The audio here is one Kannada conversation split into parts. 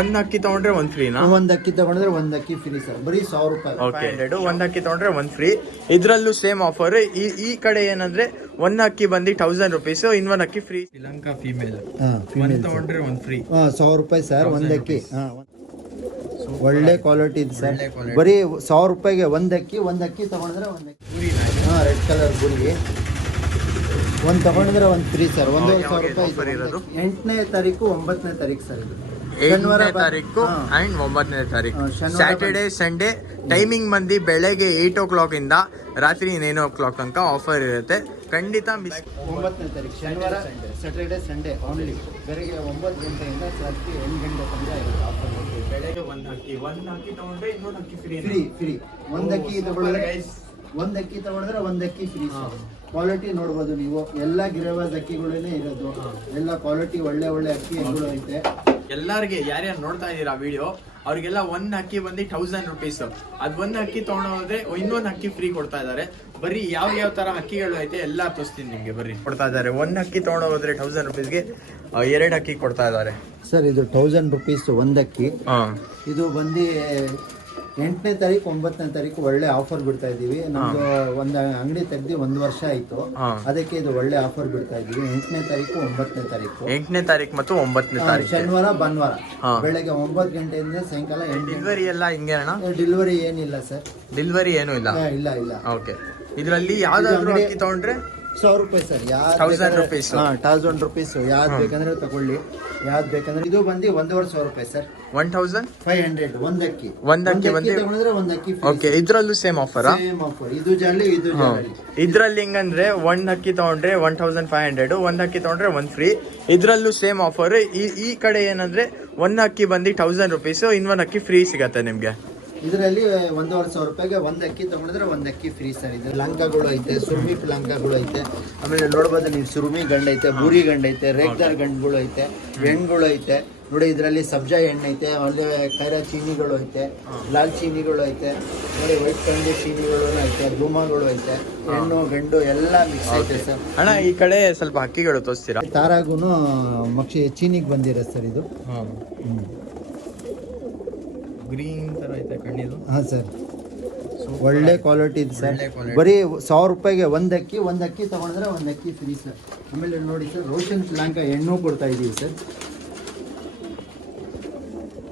ಒಂದ್ ಅಕ್ಕಿ ತಗೊಂಡ್ರೆ ಒಂದ್ ಫ್ರೀನಾ? ಒಂದ್ ಅಕ್ಕಿ ತಗೊಂಡ್ರೆ ಒಂದ್ ಅಕ್ಕಿ ಫ್ರೀ ಸರ್, ಬರೀ 1,000 ರೂಪಾಯಿ. ಓಕೆ, ಒಂದ್ ಅಕ್ಕಿ ತಗೊಂಡ್ರೆ ಒಂದ್ ಫ್ರೀ. ಇದ್ರಲ್ಲೂ same offer. ಈ ಕಡೆ ಏನಂದ್ರೆ ಒಂದ್ ಅಕ್ಕಿ ಬಂದು 1000 ರುಪೀಸ್, ಇನ್ನೊಂದ್ ಅಕ್ಕಿ ಫ್ರೀ. ಶ್ರೀಲಂಕಾ ಫೀಮೇಲ್ ಒಂದ್ ತಗೊಂಡ್ರೆ ಒಂದ್ ಫ್ರೀ. 100 ರೂಪಾಯಿ ಸರ್ ಒಂದ್ ಅಕ್ಕಿ. ಒಳ್ಳೆ ಕ್ವಾಲಿಟಿ ಇದೆ ಸರ್, ಬರೀ 100 ರೂಪಾಯಿಗೆ ಒಂದ್ ಅಕ್ಕಿ ತಗೊಂಡ್ರೆ ಒಂದ್ ಅಕ್ಕಿ. ರೆಡ್ ಕಲರ್ ಗುರಿ ಒಂದ್ ತಗೊಂಡ್ರೆ ಒಂದ್ ಫ್ರೀ ಸರ್. 1,500 ರೂಪಾಯಿ. 8ನೇ ತಾರೀಕು 9ನೇ ತಾರೀಕು ಸರ್ ಇದು. 8ನೇ ತಾರೀಕು ಅಂಡ್ 9ನೇ ತಾರೀಕು ಸ್ಯಾಟರ್ಡೆ ಸಂಡೇ. ಟೈಮಿಂಗ್ ಬಂದು ಬೆಳಗ್ಗೆ 8 o'clock ಇಂದ ರಾತ್ರಿ 9 o'clock ತನಕ ಆಫರ್ ಇರುತ್ತೆ. ಖಂಡಿತ ಮಿಸ್. 9ನೇ ತಾರೀಕು ಶನಿವಾರ, ಸ್ಯಾಟರ್ಡೆ ಸಂಡೇ ಓನ್ಲಿ. ಬೆಳಗ್ಗೆ 9 ಗಂಟೆಯಿಂದ ರಾತ್ರಿ 8 ಗಂಟೆ ತನಕ ಇರುತ್ತೆ ಆಫರ್. ಬೆಳಗ್ಗೆ ಒಂದ್ ಅಕ್ಕಿ ತಗೊಂಡ್ರೆ ಇನ್ನೊಂದು ಅಕ್ಕಿ ಫ್ರೀ. ಒಂದ್ ಅಕ್ಕಿ ತಗೊಂಡ್ರೆ ಒಂದ್ ಅಕ್ಕಿ ಫ್ರೀ. ಕ್ವಾಲಿಟಿ ನೋಡ್ಬೋದು ನೀವು, ಎಲ್ಲ ಗಿರವಾಜ್ ಅಕ್ಕಿಗಳೇ ಇರೋದು. ಎಲ್ಲ ಕ್ವಾಲಿಟಿ ಒಳ್ಳೆ ಅಕ್ಕಿಗಳು ಐತೆ. ಎಲ್ಲರಿಗೆ ಯಾರ್ಯಾರು ನೋಡ್ತಾ ಇದೀರಾ ವಿಡಿಯೋ, ಅವ್ರಿಗೆಲ್ಲ ಒಂದ್ ಅಕ್ಕಿ ಬಂದು 1000 ರುಪೀಸ್. ಅದ್ ಒಂದ್ ಅಕ್ಕಿ ತಗೊಂಡೋದ್ರೆ ಇನ್ನೊಂದ್ ಅಕ್ಕಿ ಫ್ರೀ ಕೊಡ್ತಾ ಇದಾರೆ. ಬರೀ ಯಾವ ತರ ಅಕ್ಕಿಗಳು ಐತೆ ಎಲ್ಲ ತೋರಿಸ್ತೀನಿ ನಿಮ್ಗೆ. ಬರ್ರಿ ಕೊಡ್ತಾ ಇದಾರೆ. ಒಂದ್ ಅಕ್ಕಿ ತಗೊಂಡೋದ್ರೆ 1000 ರುಪೀಸ್ಗೆ 2 ಅಕ್ಕಿ ಕೊಡ್ತಾ ಇದಾರೆ ಸರ್. ಇದು 1000 ರುಪೀಸ್ ಒಂದ್ ಅಕ್ಕಿ. ಇದು ಬಂದು 8ನೇ ತಾರೀಕು 9ನೇ ತಾರೀಕು ಒಳ್ಳೆ ಆಫರ್ ಬಿಡ್ತಾ ಇದೀವಿ. ನಮ್ದು ಒಂದು ಅಂಗಡಿ ತೆಗ್ದು 1 ವರ್ಷ ಆಯ್ತು, ಅದಕ್ಕೆ ಇದು ಒಳ್ಳೆ ಆಫರ್ ಬಿಡ್ತಾ ಇದೀವಿ. 8ನೇ ತಾರೀಕು 9ನೇ ತಾರೀಕು 8ನೇ ತಾರೀಕು ಮತ್ತು 9ನೇ ತಾರೀಕು ಶನಿವಾರ ಭಾನುವಾರ ಬೆಳಗ್ಗೆ 9 ಗಂಟೆಯಿಂದ ಸಾಯಂಕಾಲ 8. ಡೆಲಿವರಿ ಎಲ್ಲ ಹಿಂಗೆ ಅಣ್ಣ? ಡೆಲಿವರಿ ಏನಿಲ್ಲ ಸರ್. ಡೆಲಿವರಿ ಏನು ಇಲ್ಲ? ಇಲ್ಲ. ಓಕೆ. ಇದರಲ್ಲಿ ಯಾವ್ದಾದ್ರು ಅಕ್ಕಿ ತಗೊಂಡ್ರೆ 100 ರೂಪಾಯಿ ಸರ್. 1000 ರುಪೀಸ್. 1000 ರುಪೀಸ್. ಯಾವ್ದು ಬೇಕಂದ್ರೆ ತಗೊಳ್ಳಿ, ಯಾವ್ದು ಬೇಕಂದ್ರೆ. ಇದು ಬಂದು 1,500 ರೂಪಾಯಿ ಸರ್. 1500 ಒಂದ್ ಅಕ್ಕಿ ತಗೊಂಡ್ರೆ ಒಂದ್ ಅಕ್ಕಿ. ಓಕೆ, ಇದ್ರಲ್ಲೂ ಸೇಮ್ ಆಫರ್. ಇದು ಜಾಲಿ. ಇದ್ರಲ್ಲಿ ಹೆಂಗಂದ್ರೆ ಒಂದ್ ಅಕ್ಕಿ ತಗೊಂಡ್ರೆ 1500, ಒಂದ್ ಅಕ್ಕಿ ತಗೊಂಡ್ರೆ ಒಂದ್ ಫ್ರೀ. ಇದ್ರಲ್ಲೂ same offer. ಈ ಕಡೆ ಏನಂದ್ರೆ ಒಂದ್ ಅಕ್ಕಿ ಬಂದು 1000 ರುಪೀಸ್, ಇನ್ನೊಂದ್ ಅಕ್ಕಿ ಫ್ರೀ ಸಿಗತ್ತೆ ನಿಮ್ಗೆ. ಇದರಲ್ಲಿ 1,500 ರೂಪಾಯಿಗೆ ಒಂದ್ ಅಕ್ಕಿ ತಗೊಂಡ್ರೆ ಒಂದ್ ಅಕ್ಕಿ ಫ್ರೀ ಸರ್. ಇದು ಲಂಕಾಗಳು ಐತೆ, ಸುರ್ಮಿ ಲಂಕಾಗಳು ಐತೆ. ಆಮೇಲೆ ನೋಡ್ಬೋದು ನೀವು, ಸುರ್ಮಿ ಗಂಡು ಐತೆ, ಬೂರಿ ಗಂಡು ಐತೆ, ರೇಗ್ದಾರ್ ಗಂಡುಗಳು ಐತೆ, ಹೆಣ್ಗಳು ಐತೆ ನೋಡಿ. ಇದರಲ್ಲಿ ಸಬ್ಜಾ ಎಣ್ಣೆ ಐತೆ, ಅಲ್ಲಿ ಖೈರಾ ಚೀನಿಗಳು ಐತೆ, ಲಾಲ್ ಚೀನಿಗಳು ಐತೆ ನೋಡಿ, ವೈಟ್ ಕಂಡಿ ಚೀನಿಗಳು ಐತೆ, ಧೂಮಗಳು ಐತೆ, ಹೆಣ್ಣು ಗಂಡು ಎಲ್ಲ ಮಿಕ್ಸ್ ಐತೆ ಸರ್. ಅಣ್ಣ ಈ ಕಡೆ ಸ್ವಲ್ಪ ಅಕ್ಕಿಗಳು ತೋರಿಸ್ತೀರಾ? ತಾರಾಗುನು ಮಕ್ಷಿ ಚೀನಿಗೆ ಬಂದಿರ ಸರ್ ಇದು. ಗ್ರೀನ್ ತರ ಐತೆ ಕಣ್ಣಿದು. ಸರ್, ಒಳ್ಳೆ ಕ್ವಾಲಿಟಿ ಇದೆ ಸರ್. ಬರೀ 100 ರೂಪಾಯಿಗೆ ಒಂದ್ ಅಕ್ಕಿ ತಗೊಂಡ್ರೆ ಒಂದ್ ಅಕ್ಕಿ ಫ್ರೀ ಸರ್. ಆಮೇಲೆ ನೋಡಿ ಸರ್, ರೋಷನ್ ಶ್ರೀಲಂಕಾ ಎಣ್ಣು ಕೊಡ್ತಾ ಇದೀವಿ ಸರ್.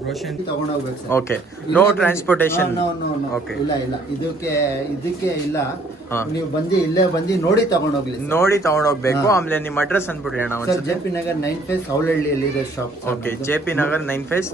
ರೋಷನ್ ತಗೊಂಡೋಗ್ಬೇಕು ಸರ್. Okay, no transportation. ಇಲ್ಲ ಇದಕ್ಕೆ ಇಲ್ಲ. ನೀವು ಇಲ್ಲೇ ಬಂದು ನೋಡಿ ತಗೊಂಡೋಗ್ಬೇಕು. ಆಮೇಲೆ ನಿಮ್ಮ ಅಡ್ರೆಸ್ ಅಂದ್ಬಿಡ್ರಿ ಅಣ್ಣ. JP ನಗರ್ 9 ಫೇಸ್ ಅವಳಹಳ್ಳಿಯಲ್ಲಿ ಇರೋ shop. Okay, JP Nagar 9 face